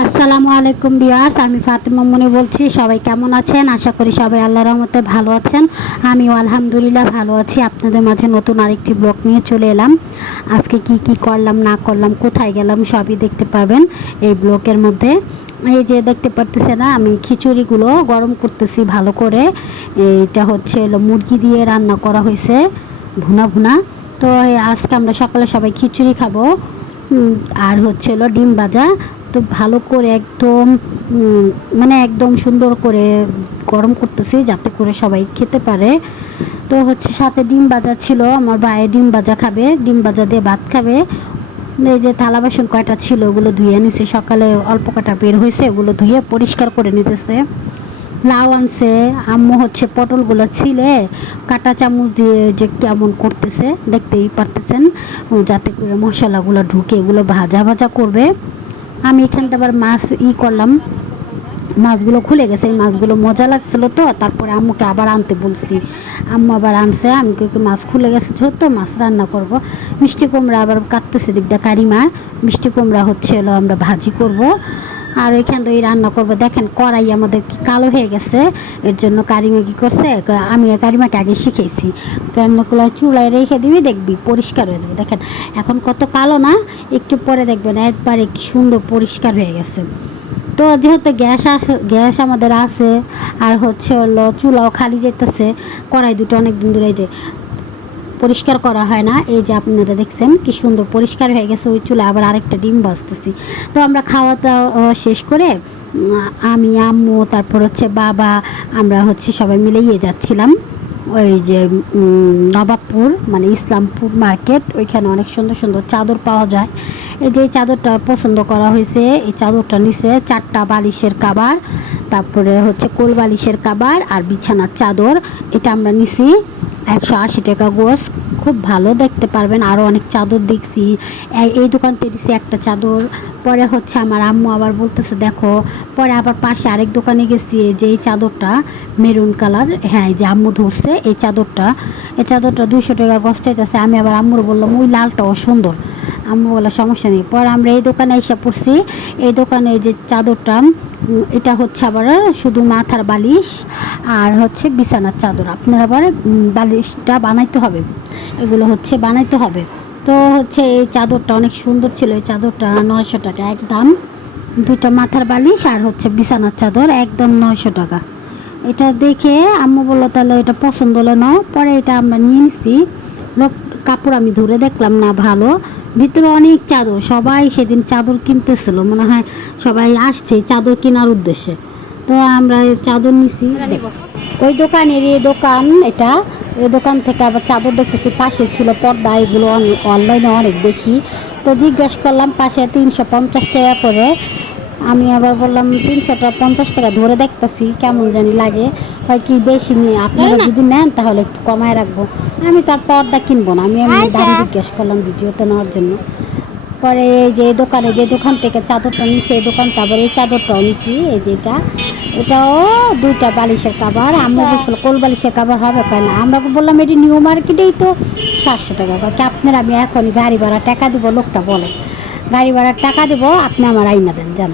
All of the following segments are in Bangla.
আসসালামু আলাইকুম বিয়াস আমি ফাতেমা মনে বলছি। সবাই কেমন আছেন? আশা করি সবাই আল্লাহর রহমতে ভালো আছেন। আমিও আলহামদুলিল্লাহ ভালো আছি। আপনাদের মাঝে নতুন আরেকটি ব্লগ নিয়ে চলে এলাম। আজকে কি কি করলাম, না করলাম, কোথায় গেলাম, সবই দেখতে পাবেন এই ব্লগের মধ্যে। এই যে দেখতে পারতেছে না, আমি খিচুড়িগুলো গরম করতেছি ভালো করে। এটা হচ্ছে মুরগি দিয়ে রান্না করা হয়েছে, ভুনা ভুনা। তো আজকে আমরা সকালে সবাই খিচুড়ি খাব। আর হচ্ছে হলো ডিম ভাজা। তো ভালো করে একদম মানে একদম সুন্দর করে গরম করতেছি যাতে করে সবাই খেতে পারে। তো হচ্ছে সাথে ডিম ভাজা ছিল, আমার ভাই ডিম ভাজা খাবে, ডিম ভাজা দিয়ে ভাত খাবে। এই যে থালা বাসন কয়টা ছিল ওগুলো ধুয়ে নিছে, সকালে অল্প কটা বের হয়েছে, ওগুলো ধুয়ে পরিষ্কার করে নিতেছে। লাউ আনছে, আম্মু হচ্ছে পটলগুলো ছিলে, কাটা চামচ দিয়ে যে কেমন করতেছে, দেখতেই পারতেছেন যাতে করে মশলাগুলো ঢুকে এগুলো ভাজা ভাজা করবে। আমি এখানটা আবার মাছ ই করলাম। মাছগুলো খুলে গেছে, এই মাছগুলো মজা লাগছিল তো, তারপরে আম্মুকে আবার আনতে বলছি। আম্মু আবার আনছে, আমি কই কি মাছ খুলে গেছে যত মাছ রান্না করব। মিষ্টি কুমড়া আবার কাটতেছে দিকটা কারিমা। মিষ্টি কুমড়া হচ্ছে হলো আমরা ভাজি করব। আর ওইখান থেকে রান্না করব। দেখেন কড়াই আমাদের কালো হয়ে গেছে, এর জন্য কারিমা কি করছে আমি কারিমাকে আগে শিখেছি কেমনগুলো চুলায় রেখে দিবি, দেখবি পরিষ্কার হয়ে যাবে। দেখেন, এখন কত কালো না, একটু পরে দেখবেন একবারে কি সুন্দর পরিষ্কার হয়ে গেছে। তো যেহেতু গ্যাস গ্যাস আমাদের আছে, আর হচ্ছে হলো চুলাও খালি যেতেছে, কড়াই দুটো অনেক দিন ধরে এই যে পরিষ্কার করা হয় না। এই যে আপনারা দেখছেন কি সুন্দর পরিষ্কার হয়ে গেছে ওই চুলে আবার আরেকটা ডিম ভাজতেছি। তো আমরা খাওয়া দাওয়া শেষ করে আমি, আম্মু, তারপর হচ্ছে বাবা, আমরা হচ্ছে সবাই মিলে ইয়ে যাচ্ছিলাম। ওই যে নবাবপুর মানে ইসলামপুর মার্কেট। ওইখানে অনেক সুন্দর সুন্দর চাদর পাওয়া যায়। এই যে চাদরটা পছন্দ করা হয়েছে, এই চাদরটা নিচে চারটা বালিশের কাবার, তারপরে হচ্ছে কোল বালিশের কাবার আর বিছানার চাদর। এটা আমরা নিছি। একশো আশি টাকা গোস। খুব ভালো দেখতে পারবেন। আরও অনেক চাদর দেখছি। এই- দোকান দিছি একটা চাদর। পরে হচ্ছে আমার আম্মু আবার বলতেছে, দেখো। পরে আবার পাশে আরেক দোকানে গেছি যে এই চাদরটা মেরুন কালার। হ্যাঁ যে আম্মু ধরছে এই চাদরটা। এই চাদরটা দুইশো টাকা গছ চাইতেছে। আমি আবার আম্মুর বললাম, ওই লালটাও সুন্দর আম্মু বলে সমস্যা নেই। পরে আমরা এই দোকানে এসে পড়ছি। এই দোকানে যে চাদরটা এটা হচ্ছে আবার শুধু মাথার বালিশ আর হচ্ছে বিছানার চাদর। আপনার আবার বালিশটা বানাইতে হবে। এগুলো হচ্ছে বানাইতে হবে। তো হচ্ছে এই চাদরটা অনেক সুন্দর ছিল। এই চাদরটা নয়শো টাকা একদম। দুইটা মাথার বালিশ আর হচ্ছে বিছানার চাদর একদম নয়শো টাকা। এটা দেখে আম্মু বলল, তাহলে এটা পছন্দ হলো না পরে এটা আমরা নিয়ে নিছি। লোক, কাপড় আমি ধরে দেখলাম না ভালো। ভিতরে অনেক চাদর, সবাই সেদিন চাদর কিনতেছিল, মনে হয় সবাই আসছে চাদর কেনার উদ্দেশ্যে। তো আমরা চাদর নিছি ওই দোকানের এই দোকান, এটা ওই দোকান থেকে আবার চাদর দেখতেছি, পাশে ছিল পর্দা, এগুলো অনলাইনে অনেক দেখি। তো জিজ্ঞেস করলাম, পাশে তিনশো পঞ্চাশ টাকা করে আমি আবার বললাম তিনশোটা পঞ্চাশ টাকা ধরে দেখতেছি কেমন জানি লাগে। হয় কি বেশি নিয়ে আপনারা যদি নেন তাহলে একটু কমায় রাখব। আমি তো আর পর্দা কিনবো না আমি এমনি দাঁড়িয়ে জিজ্ঞেস করলাম ভিডিওতে নেওয়ার জন্য। পরে এই যে দোকানে যে দোকান থেকে চাদরটা নিছি এই দোকানটা আবার এই চাদরটাও নিছি এই যে এটা। এটাও দুইটা বালিশের কাবার আমরা বলছিল কোল বালিশের কাবার হবে? কেন আমরা বললাম এটি নিউ মার্কেটেই তো সাতশো টাকা। কয় আপনার আমি এখনই গাড়ি ভাড়া টাকা দিব লোকটা বলে। গাড়ি ভাড়ার টাকা দেবো আপনি আমার আইনা দেন জান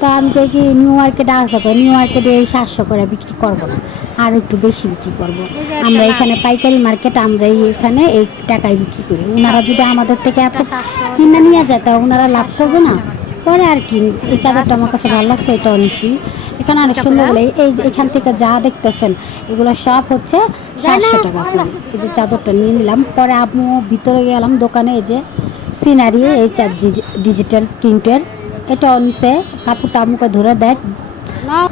তো আমি কি নিউ মার্কেটে আসা করে নিউ মার্কেটে এই সাতশো করে বিক্রি করব না, আর একটু বেশি বিক্রি করব। আমরা এখানে পাইকারি মার্কেট আমরা এখানে এই টাকায় বিক্রি করি। ওনারা যদি আমাদের থেকে এত কিনে নিয়ে যায়, তা ওনারা লাভ করবে না। পরে আর কি, এই চাদরটা আমার কাছে ভালো লাগছে, এটা নিছি এখানে অনেক সুন্দর বলে এই এখান থেকে যা দেখতেছেন, এগুলো সব হচ্ছে সাতশো টাকা করে। এই যে চাদরটা নিয়ে নিলাম। পরে আম্মু ভিতরে গেলাম দোকানে, এই যে সিনারি এই চার ডিজিটাল প্রিন্টের এটাও নিছে, কাপড়টা আম্মুকে ধরে দেখ।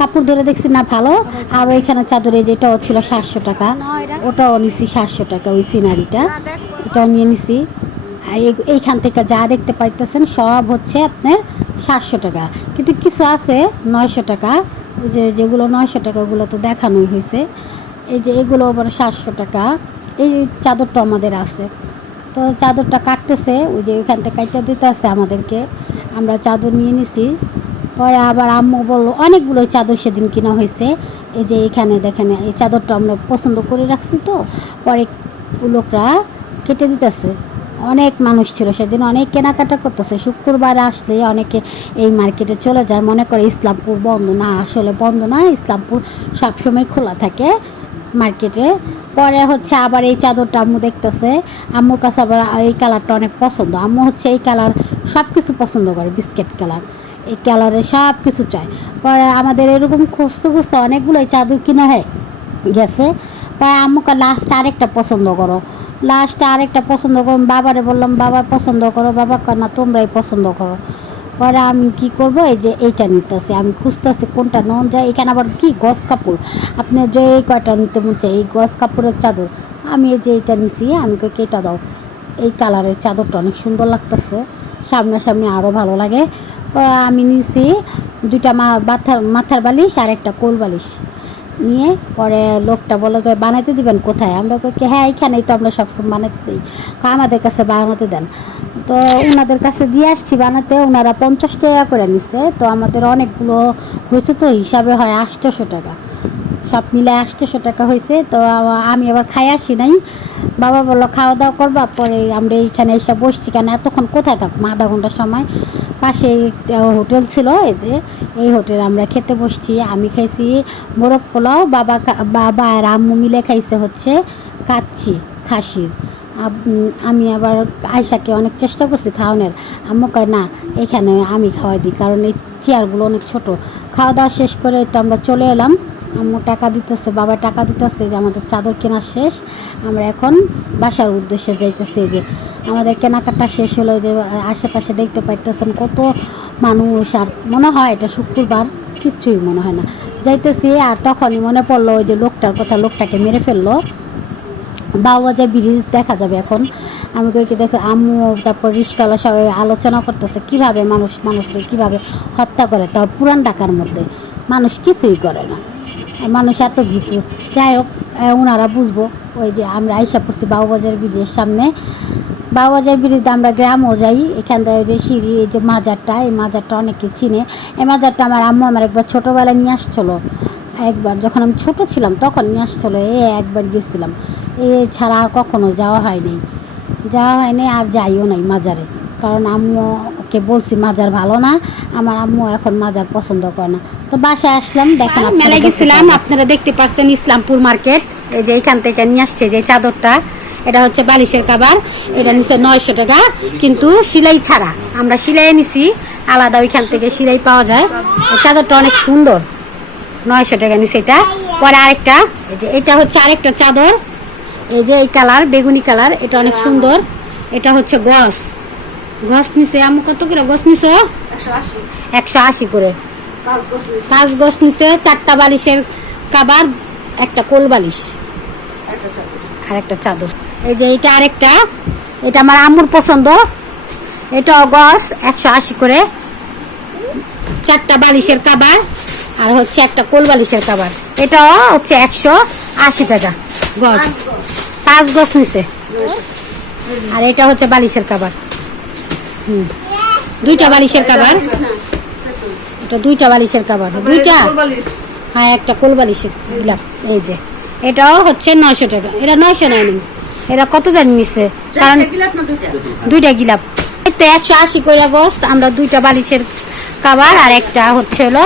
কাপড় ধরে দেখছি না ভালো, আর ওইখানে চাদরে যেটাও ছিল সাতশো টাকা, ওটাও নিছি সাতশো টাকা ওই সিনারিটা এটাও নিয়ে নিছি। এইখান থেকে যা দেখতে পাইতেছেন সব হচ্ছে আপনার সাতশো টাকা। কিন্তু কিছু আছে নয়শো টাকা, ওই যে যেগুলো নয়শো টাকা, ওগুলো তো দেখানোই হয়েছে এই যে এগুলো আবার সাতশো টাকা, এই চাদরটা আমাদের আছে। তো চাদরটা কাটতেছে, ওই যে ওইখান থেকে কাটতে দিতে আছে আমাদেরকে। আমরা চাদর নিয়ে নিছি। পরে আবার আম্মু বলল, অনেকগুলো চাদর সেদিন কিনা হয়েছে। এই যে এখানে দেখেন, এই চাদরটা আমরা পছন্দ করে রাখছি তো। পরে লোকরা কেটে দিতেছে। অনেক মানুষ ছিল সেদিন, অনেক কেনাকাটা করতেছে। শুক্রবার আসলে অনেকে এই মার্কেটে চলে যায়। মনে করে ইসলামপুর বন্ধ। না, আসলে বন্ধ না, ইসলামপুর সবসময় খোলা থাকে। মার্কেটে পরে হচ্ছে আবার এই চাদরটা আম্মু দেখতেছে। আম্মুর কাছে আবার এই কালারটা অনেক পছন্দ। আম্মু হচ্ছে এই কালার সব কিছু পছন্দ করে বিস্কিট কালার এই কালারে সব কিছু চায়। পরে আমাদের এরকম খুঁজতে খুঁজতে অনেকগুলো চাদর কিনা হয় গেছে। পরে আম্মুকে লাস্ট আরেকটা পছন্দ করো। লাস্টে আরেকটা পছন্দ করো। বাবারে বললাম, বাবা পছন্দ করো। বাবা না, তোমরাই পছন্দ করো। পরে আমি কি করব? এই যে এইটা নিতেছি। আমি খুঁজতেছি কোনটা নন যায়। এখানে আবার কি? গস কাপড়। আপনি যে এই কয়টা নিতে মন চাই এই গস কাপড়ের চাদর। আমি এই যে এইটা নিছি, আমি কই কেটা দাও। এই কালারের চাদরটা অনেক সুন্দর লাগতেছে। সামনাসামনি আরও ভালো লাগে। আমি নিছি দুইটা মাথার মাথার বালিশ আর একটা কোল বালিশ। নিয়ে পরে লোকটা বলে কয় বানাইতে দিবেন কোথায়? আমরা কই হ্যাঁ এইখানেই তো আমরা সব বানাইতে দিই আমাদের কাছে বানাতে দেন। তো ওনাদের কাছে দিয়ে আসছি বানাতে ওনারা পঞ্চাশ টাকা করে নিছে। তো আমাদের অনেকগুলো হয়েছে তো হিসাবে হয় আটশোশো টাকা। সব মিলে আটশোশো টাকা হয়েছে। তো আমি আবার খাই আসি নাই। বাবা বলল, খাওয়া দাওয়া করবা? পরে আমরা এইখানে এসে বসছি কেন? এতক্ষণ কোথায় থাকব আধা ঘণ্টার সময় পাশে একটা হোটেল ছিল, এই যে, এই হোটেলে আমরা খেতে বসছি। আমি খাইছি মোরগ পোলাও, বাবা বাবা আর আম্মু মিলে খাইছে হচ্ছে কাচ্ছি খাসির। আমি আবার আয়সাকে অনেক চেষ্টা করছি খাওয়ানোর। আম্মু কয়, না, এখানে আমি খাওয়াই দিই, কারণ এই চেয়ারগুলো অনেক ছোট। খাওয়া দাওয়া শেষ করে তো আমরা চলে এলাম। আম্মু টাকা দিতেছে, বাবা টাকা দিতেছে যে আমাদের চাদর কেনা শেষ, আমরা এখন বাসার উদ্দেশ্যে যাইতেছি যে। আমাদের কেনাকাটা শেষ হলো যে আশেপাশে দেখতে পাইতেছেন কত মানুষ, আর মনে হয় এটা শুক্রবার, কিচ্ছুই মনে হয় না। যাইতেছি, আর তখনই মনে পড়ল ওই যে লোকটার কথা, লোকটাকে মেরে ফেলল। বাউবাজার ব্রিজ দেখা যাবে এখন আমি কই কি দেখে আম্মু, তারপর রিস্কাওয়ালা সবাই আলোচনা করতেছে, কীভাবে মানুষ মানুষকে কীভাবে হত্যা করে, তাও পুরান ঢাকার মধ্যে। মানুষ কিছুই করে না। মানুষ এত ভীতু। যাই হোক ওনারা বুঝব ওই যে আমরা আইসা পড়ছি বাউবাজার ব্রিজের সামনে। বাউবাজার ব্রিজে আমরা গ্রামও যাই, এখান থেকে যে সিঁড়ি, এই যে মাজারটা, এই মাজারটা অনেকে চিনে। এই মাজারটা আমার আম্মু আমার একবার ছোটোবেলায় নিয়ে আসছিল। একবার যখন আমি ছোট ছিলাম তখন নিয়ে আসছিল, এ, একবার গেছিলাম। এ ছাড়া আর কখনো যাওয়া হয়নি। যাওয়া হয়নি আর যাইও নাই মাজারে। কারণ আম্মুকে বলছি মাজার ভালো না। আমার আম্মু এখন মাজার পছন্দ করে না। তো বাসায় আসলাম দেখেন মেলায় গেছিলাম আপনারা দেখতে পাচ্ছেন ইসলামপুর মার্কেট। এই যে এখান থেকে নিয়ে আসছে যে চাদরটা এটা হচ্ছে বালিশের কাবার। এটা নিচে নয়শো টাকা কিন্তু সিলাই ছাড়া। আমরা সিলাই নিছি আলাদা ওইখান থেকে সিলাই পাওয়া যায়। চাদরটা অনেক সুন্দর নয়শো টাকা নিছে এটা। পরে আরেকটা এই যে এটা হচ্ছে আরেকটা চাদর। এই যে এই কালার বেগুনি কালার এটা অনেক সুন্দর। এটা হচ্ছে গস। গস নিছে আমি কত করে গস নিছো? একশো আশি। করে। পাঁচ গস নিছে। চারটা বালিশের কাবার একটা কোল বালিশ। আর একটা চাদর। এই যে এটা আরেকটা। এটা আমার আম্মুর পছন্দ। এটা গস একশো আশি করে। চারটা বালিশের কাবার আর হচ্ছে একটা কোল বালিশের কাবার। এটা হচ্ছে একশো আশি টাকা গজ পাঁচ গজ নিতে আর এটা হচ্ছে বালিশের কাবার। দুইটা বালিশের কাবার? এটা দুইটা বালিশের কাবার। দুইটা? হ্যাঁ একটা কোল বালিশের দিলাম। এই যে। এটাও হচ্ছে নয়শো টাকা। এটা নয়শো নয় এটা কত জানি নিচ্ছে কারণ দুইটা? গিলাপ। এই তো একশো আশি কইরা গোস্ত। আমরা দুইটা বালিশের কাবার আর একটা হচ্ছে হলো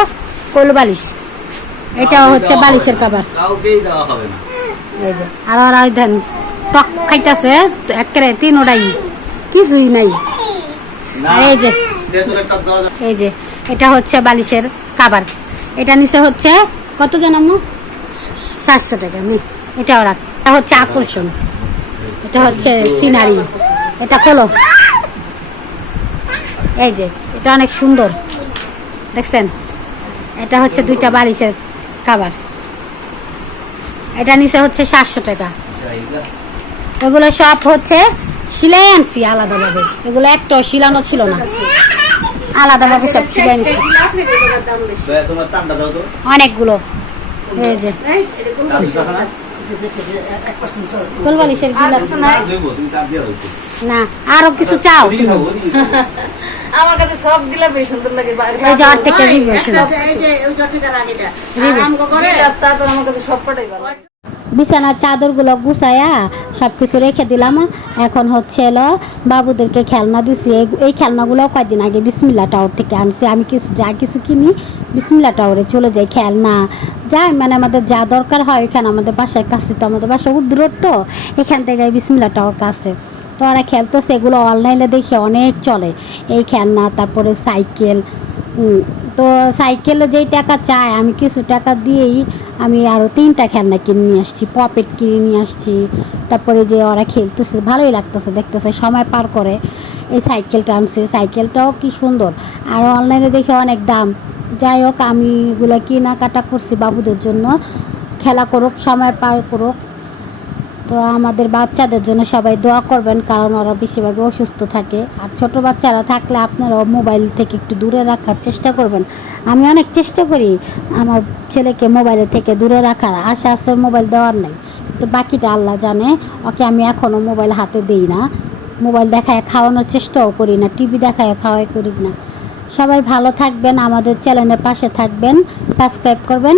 কোল বালিশ। এটাও হচ্ছে বালিশের কাবার। এই যে। আর আর ওই দেন টক খাইতেছে একেবারে তিন ওটাই কিছুই নাই। আর এই যে। এই যে এটা হচ্ছে বালিশের কাবার এটা নিচে হচ্ছে কত জানামো সাতশো টাকা নি এটাও রাখ। এটা হচ্ছে আকর্ষণ। এটা হচ্ছে সিনারি এটা খোলো। এই যে এটা অনেক সুন্দর। দেখছেন? এটা হচ্ছে দুইটা বালিশের কাবার এটা নিচে হচ্ছে সাতশো টাকা। এগুলো সব হচ্ছে সিলাই আনছি আলাদাভাবে। এগুলো একটাও শিলানো ছিল না। আলাদাভাবে সব সিলাই আনছি। তো তোমার তান্ডা দাও তো। অনেকগুলো। এই যে। না? আরও কিছু চাও। আমার কাছে সব দিলা বেশ সুন্দর লাগে এই যে থেকে রিভিউ ছিল গোলাপ চাদর আমার কাছে সব ভালো বিছানার চাদরগুলো গুছাইয়া সব কিছু রেখে দিলাম। এখন হচ্ছে এলো বাবুদেরকে খেলনা দিছি। এই- খেলনাগুলো কয়েকদিন আগে বিসমিল্লা টাওয়ার থেকে আনছি। আমি কিছু যা কিছু কিনি বিসমিল্লা টাওয়ারে চলে যাই খেলনা। যাই মানে আমাদের যা দরকার হয় এখানে আমাদের বাসায় কাছে তো, আমাদের বাসা দূরত্ব তো, এখান থেকে বিসমিল্লা টাওয়ার কাছে। তো ওরা খেলতেছে, এগুলো অনলাইনে দেখে অনেক চলে। এই খেলনা, তারপরে সাইকেল তো সাইকেলে যেই টাকা চায়, আমি কিছু টাকা দিয়েই আমি আরও তিনটা খেলনা কিনে নিয়ে আসছি পপেট কিনে নিয়ে আসছি। তারপরে যে ওরা খেলতেছে, ভালোই লাগতেছে, দেখতেছে, সময় পার করে এই সাইকেলটা আনছে। সাইকেলটাও কি সুন্দর। আর অনলাইনে দেখে অনেক দাম। যাই হোক, আমি এগুলো কেনাকাটা করছি বাবুদের জন্য। খেলা করুক, সময় পার করুক। তো আমাদের বাচ্চাদের জন্য সবাই দোয়া করবেন, কারণ ওরা বেশিরভাগই অসুস্থ থাকে। আর ছোট বাচ্চারা থাকলে আপনারাও মোবাইল থেকে একটু দূরে রাখার চেষ্টা করবেন। আমি অনেক চেষ্টা করি আমার ছেলেকে মোবাইলের থেকে দূরে রাখার, আশা আছে মোবাইল দেওয়ার নেই। তো বাকিটা আল্লাহ জানে, ওকে আমি এখনও মোবাইল হাতে দিই না। মোবাইল দেখায় খাওয়ানোর চেষ্টাও করি না, টিভি দেখায় খাওয়াই করি না। সবাই ভালো থাকবেন, আমাদের চ্যানেলের পাশে থাকবেন, সাবস্ক্রাইব করবেন